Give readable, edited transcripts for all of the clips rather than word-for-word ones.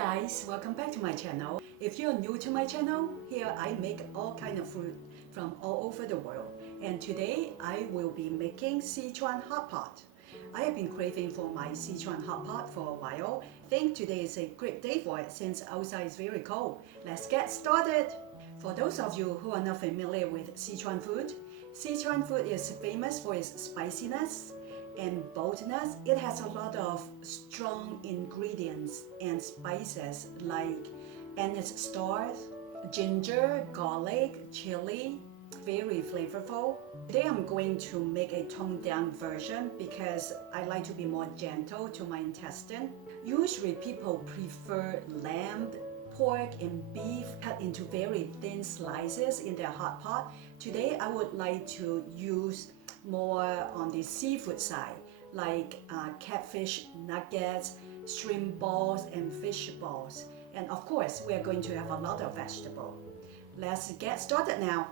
guys, welcome back to my channel. If you're new to my channel, here I make all kind of food from all over the world. And today I will be making Sichuan hot pot. I have been craving for my Sichuan hot pot for a while. I think today is a great day for it since outside is very cold. Let's get started! For those of you who are not familiar with Sichuan food is famous for its spiciness and boldness. It has a lot of strong ingredients and spices like anise stars, ginger, garlic, chili, very flavorful. Today I'm going to make a toned down version because I like to be more gentle to my intestine. Usually people prefer lamb, pork and beef cut into very thin slices in their hot pot. Today I would like to use more on the seafood side, like catfish nuggets, shrimp balls and fish balls. And of course we are going to have a lot of vegetable. Let's get started now.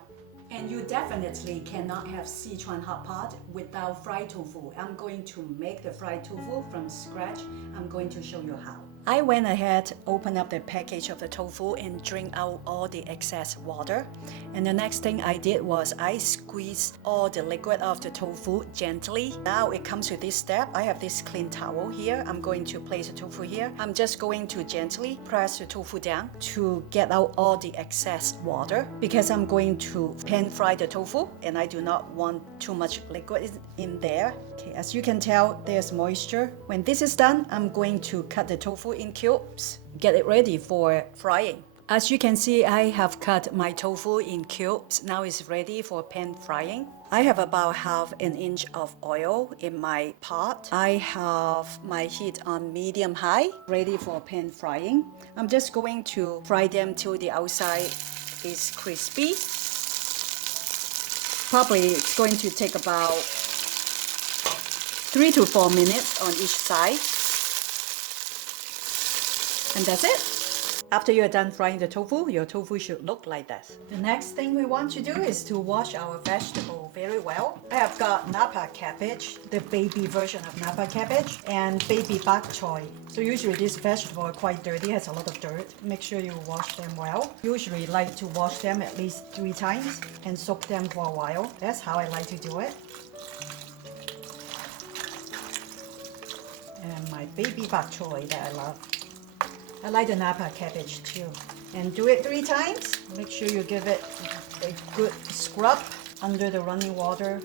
And you definitely cannot have Sichuan hot pot without fried tofu. I'm going to make the fried tofu from scratch. I'm going to show you how. I went ahead, opened up the package of the tofu and drained out all the excess water. And the next thing I did was I squeezed all the liquid of the tofu gently. Now it comes to this step. I have this clean towel here. I'm going to place the tofu here. I'm just going to gently press the tofu down to get out all the excess water because I'm going to pan fry the tofu and I do not want too much liquid in there. Okay, as you can tell, there's moisture. When this is done, I'm going to cut the tofu in cubes. Get it ready for frying. As you can see, I have cut my tofu in cubes. Now it's ready for pan frying. I have about half an inch of oil in my pot. I have my heat on medium high, ready for pan frying. I'm just going to fry them till the outside is crispy. Probably it's going to take about 3 to 4 minutes on each side. And that's it. After you're done frying the tofu, your tofu should look like this. The next thing we want to do is to wash our vegetable very well. I have got Napa cabbage, the baby version of Napa cabbage, and baby bok choy. So usually this vegetable are quite dirty, has a lot of dirt. Make sure you wash them well. Usually like to wash them at least 3 times and soak them for a while. That's how I like to do it. And my baby bok choy that I love. I like the Napa cabbage too. And do it 3 times. Make sure you give it a good scrub under the running water.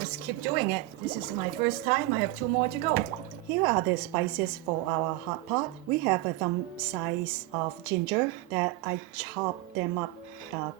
Just keep doing it. This is my first time. I have 2 more to go. Here are the spices for our hot pot. We have a thumb size of ginger that I chopped them up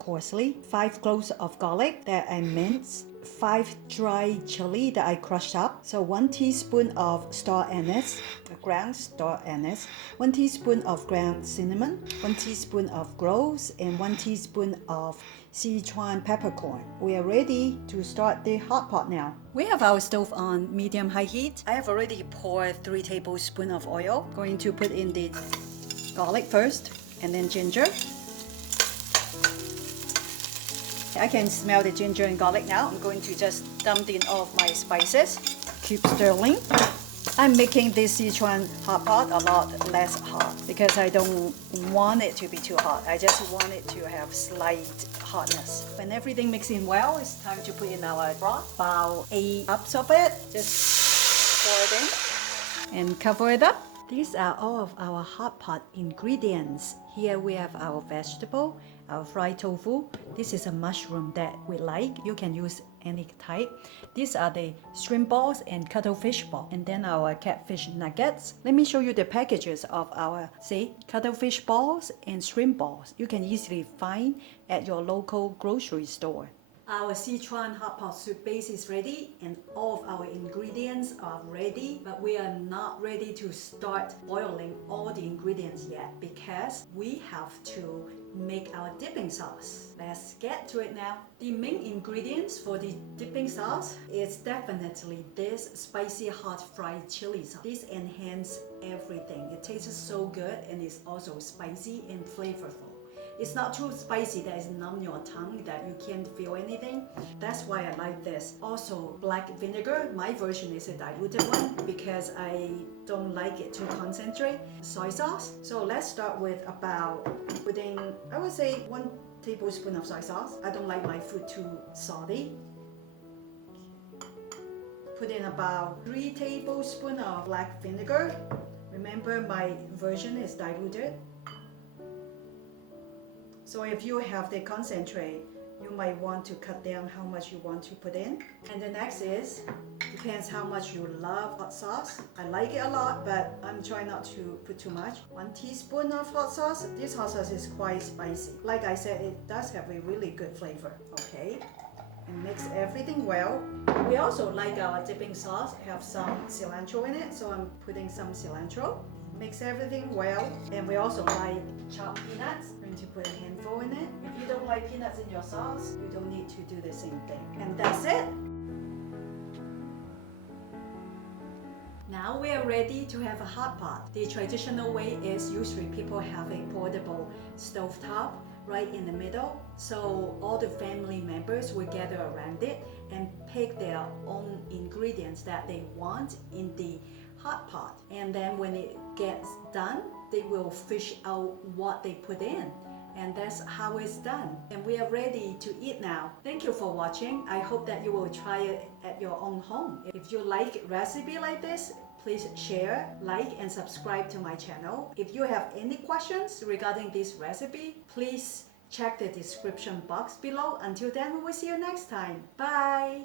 coarsely. 5 cloves of garlic that I minced. 5 dry chili that I crushed up. So 1 teaspoon of star anise, ground star anise, 1 teaspoon of ground cinnamon, 1 teaspoon of cloves, and 1 teaspoon of Sichuan peppercorn. We are ready to start the hot pot now. We have our stove on medium-high heat. I have already poured 3 tablespoons of oil. Going to put in the garlic first and then ginger. I can smell the ginger and garlic now. I'm going to just dump in all of my spices. Keep stirring. I'm making this Sichuan hot pot a lot less hot because I don't want it to be too hot. I just want it to have slight hotness. When everything mixes in well, it's time to put in our broth. About 8 cups of it. Just pour it in and cover it up. These are all of our hot pot ingredients. Here we have our vegetable, our fried tofu. This is a mushroom that we like. You can use any type. These are the shrimp balls and cuttlefish ball. And then our catfish nuggets. Let me show you the packages of our, cuttlefish balls and shrimp balls. You can easily find at your local grocery store. Our Sichuan hot pot soup base is ready and all of our ingredients are ready, but we are not ready to start boiling all the ingredients yet because we have to make our dipping sauce. Let's get to it now. The main ingredients for the dipping sauce is definitely this spicy hot fried chili sauce. This enhances everything. It tastes so good and is also spicy and flavorful. It's not too spicy that is numb your tongue, that you can't feel anything. That's why I like this. Also, black vinegar, my version is a diluted one because I don't like it too concentrate. Soy sauce. So let's start with about putting, I would say 1 tablespoon of soy sauce. I don't like my food too salty. Put in about 3 tablespoons of black vinegar. Remember, my version is diluted. So if you have the concentrate, you might want to cut down how much you want to put in. And the next is, depends how much you love hot sauce. I like it a lot, but I'm trying not to put too much. 1 teaspoon of hot sauce. This hot sauce is quite spicy. Like I said, it does have a really good flavor. Okay. And mix everything well. We also like our dipping sauce have some cilantro in it, so I'm putting some cilantro. Mix everything well. And we also like chopped peanuts. I'm going to put a handful in it. If you don't like peanuts in your sauce, you don't need to do the same thing. And that's it. Now we are ready to have a hot pot. The traditional way is usually people have a portable stove top right in the middle, so all the family members will gather around it and pick their own ingredients that they want in the hot pot, and then when it gets done, they will fish out what they put in, and that's how it's done. And we are ready to eat now. Thank you for watching. I hope that you will try it at your own home. If you like recipe like this, please share, like, and subscribe to my channel. If you have any questions regarding this recipe, please check the description box below. Until then, we will see you next time. Bye!